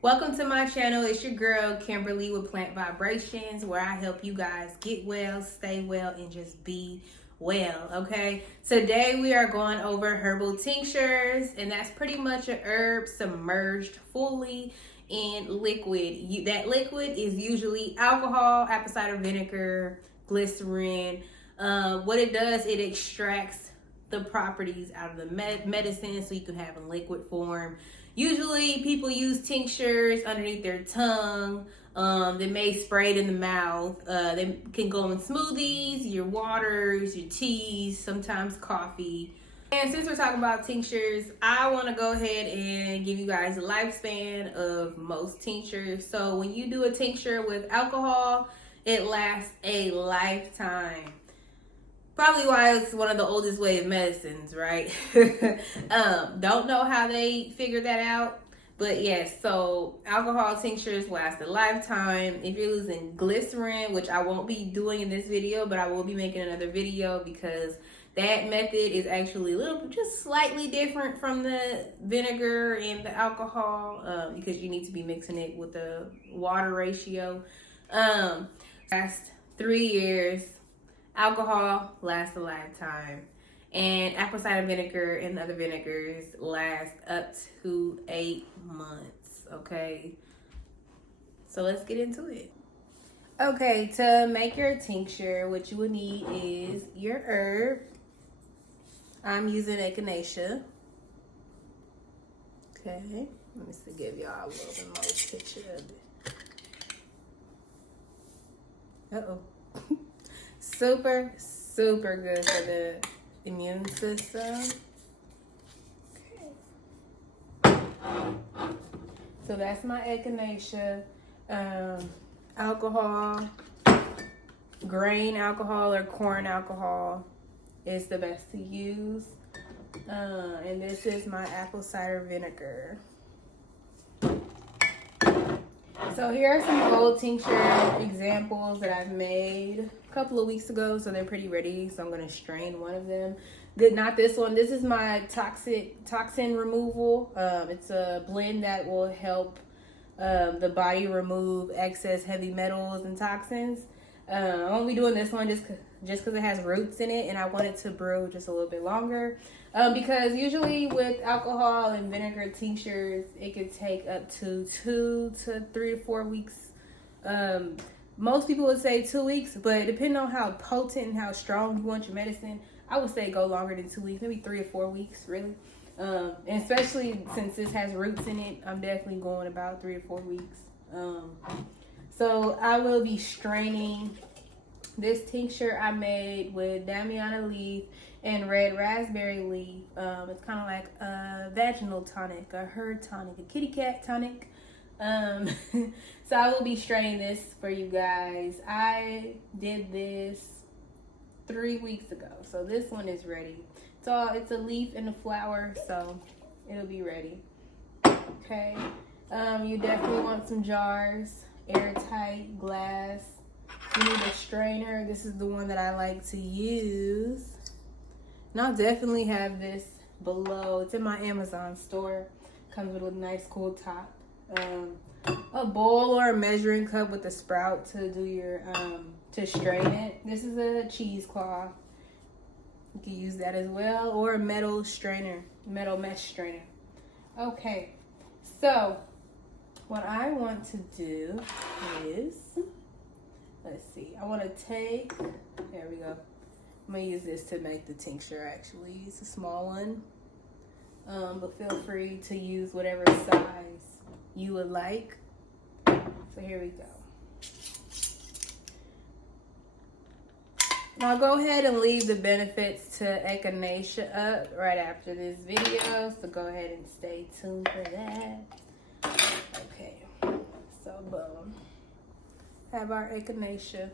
Welcome to my channel. It's your girl Kimberly with Plant Vibrations, where I help you guys get well, stay well, and just be well. Okay, today we are going over herbal tinctures, and that's pretty much an herb submerged fully in liquid. That liquid is usually alcohol, apple cider vinegar, glycerin. What it does, it extracts the properties out of the medicine so you can have in liquid form. Usually people use tinctures underneath their tongue. They may spray it in the mouth. They can go in smoothies, your waters, your teas, sometimes coffee. And since we're talking about tinctures, I want to go ahead and give you guys a lifespan of most tinctures. So when you do a tincture with alcohol, it lasts a lifetime. Probably why it's one of the oldest way of medicines, right? Don't know how they figured that out. But yes, so alcohol tinctures last a lifetime. If you're using glycerin, which I won't be doing in this video, but I will be making another video because that method is actually just slightly different from the vinegar and the alcohol, because you need to be mixing it with the water ratio. Last 3 years. Alcohol lasts a lifetime, and apple cider vinegar and other vinegars last up to 8 months. Okay, so let's get into it. Okay, to make your tincture, what you would need is your herb. I'm using echinacea. Okay, let me give y'all a little bit more picture of it. Uh-oh. Super good for the immune system. Okay. So that's my echinacea. Alcohol, grain alcohol or corn alcohol is the best to use. And this is my apple cider vinegar. So here are some old tincture examples that I've made a couple of weeks ago, so they're pretty ready. So I'm going to strain one of them. Not this one. This is my toxin removal. It's a blend that will help the body remove excess heavy metals and toxins. I won't be doing this one just because it has roots in it, and I want it to brew just a little bit longer. Because usually with alcohol and vinegar tinctures, it could take up to 2 to 3 to 4 weeks. Most people would say 2 weeks, but depending on how potent and how strong you want your medicine, I would say go longer than 2 weeks, maybe 3 or 4 weeks, really. And especially since this has roots in it, I'm definitely going about 3 or 4 weeks. So I will be straining this tincture I made with Damiana leaf and red raspberry leaf. It's kind of like a vaginal tonic, a herd tonic, a kitty cat tonic. So I will be straining this for you guys. I did this 3 weeks ago, so this one is ready. It's a leaf and a flower, so it'll be ready. Okay. You definitely want some jars, airtight glass. You need a strainer. This is the one that I like to use. And I'll definitely have this below. It's in my Amazon store. Comes with a nice cool top. A bowl or a measuring cup with a sprout to do your to strain it. This is a cheesecloth. You can use that as well, or a metal strainer, metal mesh strainer. Okay, so what I want to do is, let's see, I want to take, there we go. I'm going to use this to make the tincture actually. It's a small one, but feel free to use whatever size you would like. So here we go. Now go ahead and leave the benefits to echinacea up right after this video, so go ahead and stay tuned for that. Okay, so boom. Have our echinacea.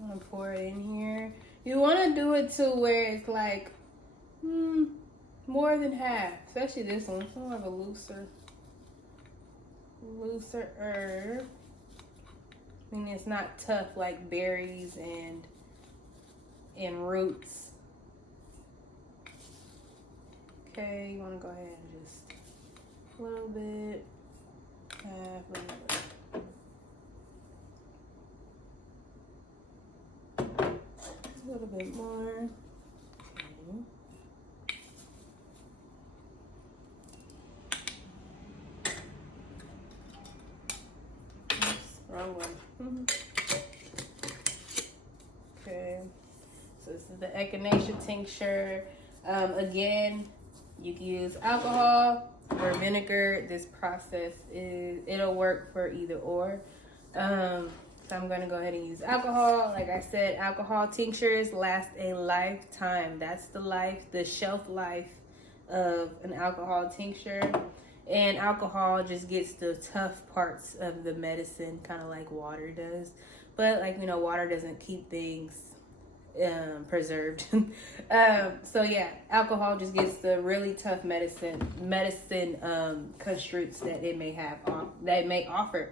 I'm gonna pour it in here. You want to do it to where it's like more than half, especially this one. It's more of a looser herb. I mean, it's not tough like berries and roots. Okay, you want to go ahead and just a little bit, half a little bit. A little bit more. Okay. Oops, wrong one. Okay. So this is the echinacea tincture. Again, you can use alcohol or vinegar. This process it'll work for either or. So I'm gonna go ahead and use alcohol. Like I said, alcohol tinctures last a lifetime. That's the shelf life of an alcohol tincture. And alcohol just gets the tough parts of the medicine, kind of like water does. But like, water doesn't keep things preserved. So yeah, alcohol just gets the really tough medicine constructs that it may offer.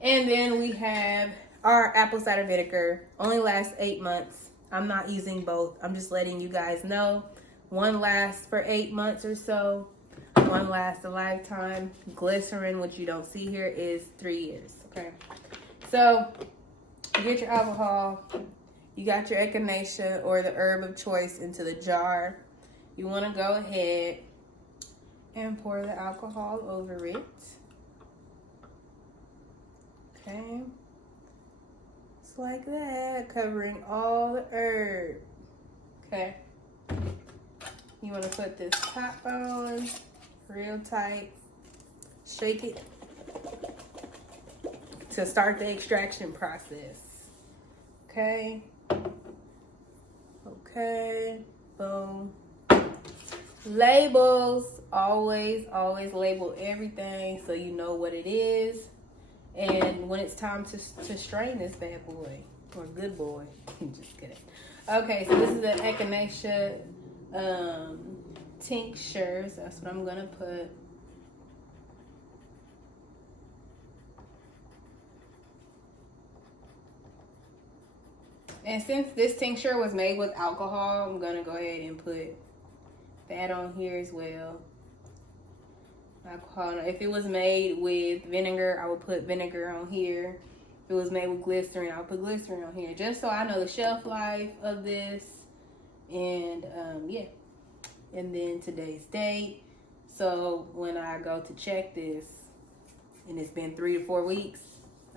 And then we have our apple cider vinegar. Only lasts 8 months. I'm not using both. I'm just letting you guys know. One lasts for 8 months or so. One lasts a lifetime. Glycerin, which you don't see here, is 3 years. Okay. So you get your alcohol. You got your echinacea or the herb of choice into the jar. You want to go ahead and pour the alcohol over it. Okay. Just like that, covering all the herb. Okay. You want to put this top on real tight. Shake it to start the extraction process. Okay. Okay. Boom. Labels. Always label everything so you know what it is. And when it's time to strain this bad boy, or good boy. Just kidding. Okay, so this is the echinacea tinctures. That's what I'm gonna put. And since this tincture was made with alcohol, I'm gonna go ahead and put that on here as well. Alcohol. If it was made with vinegar, I would put vinegar on here. If it was made with glycerin, I would put glycerin on here, just so I know the shelf life of this. And yeah. And then today's date. So when I go to check this, and it's been 3 to 4 weeks,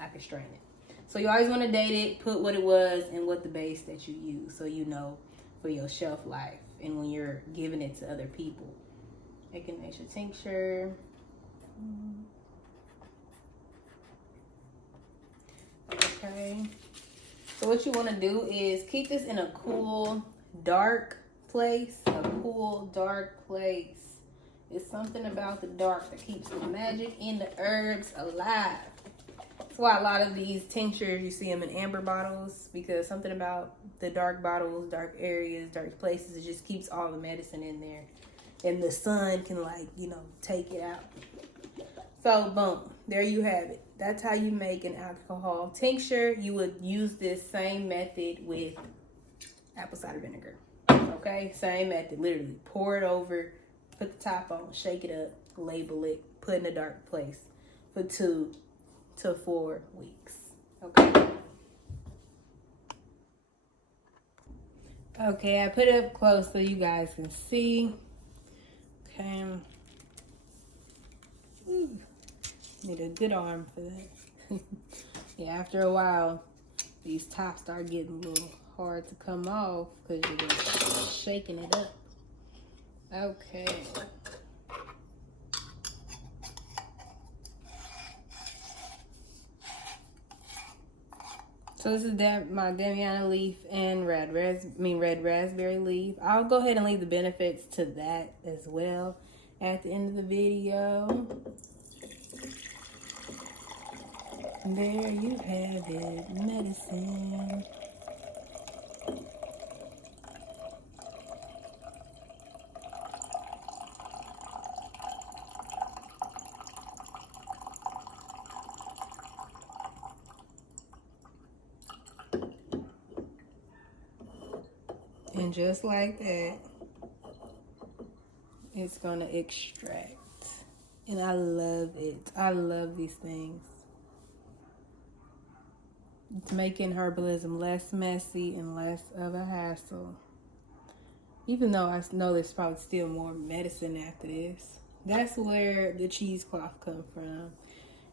I can strain it. So you always want to date it, put what it was and what the base that you use, so you know for your shelf life and when you're giving it to other people. Echinacea tincture. Okay. So what you want to do is keep this in a cool, dark place. A cool, dark place. It's something about the dark that keeps the magic in the herbs alive. That's why a lot of these tinctures, you see them in amber bottles, because something about the dark bottles, dark areas, dark places, it just keeps all the medicine in there. And the sun can, like, take it out. So, boom. There you have it. That's how you make an alcohol tincture. You would use this same method with apple cider vinegar. Okay? Same method. Literally. Pour it over. Put the top on. Shake it up. Label it. Put in a dark place for 2 to 4 weeks. Okay? Okay, I put it up close so you guys can see. Okay. Ooh. Need a good arm for that. Yeah, after a while, these tops start getting a little hard to come off because you're just shaking it up. Okay. So this is my Damiana leaf and red raspberry leaf. I'll go ahead and leave the benefits to that as well at the end of the video. There you have it, medicine. And just like that, it's gonna extract. And I love it. I love these things. It's making herbalism less messy and less of a hassle. Even though I know there's probably still more medicine after this. That's where the cheesecloth comes from.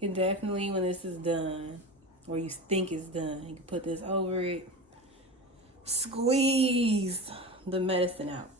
You definitely, when this is done, or you think it's done, you can put this over it, squeeze the medicine out.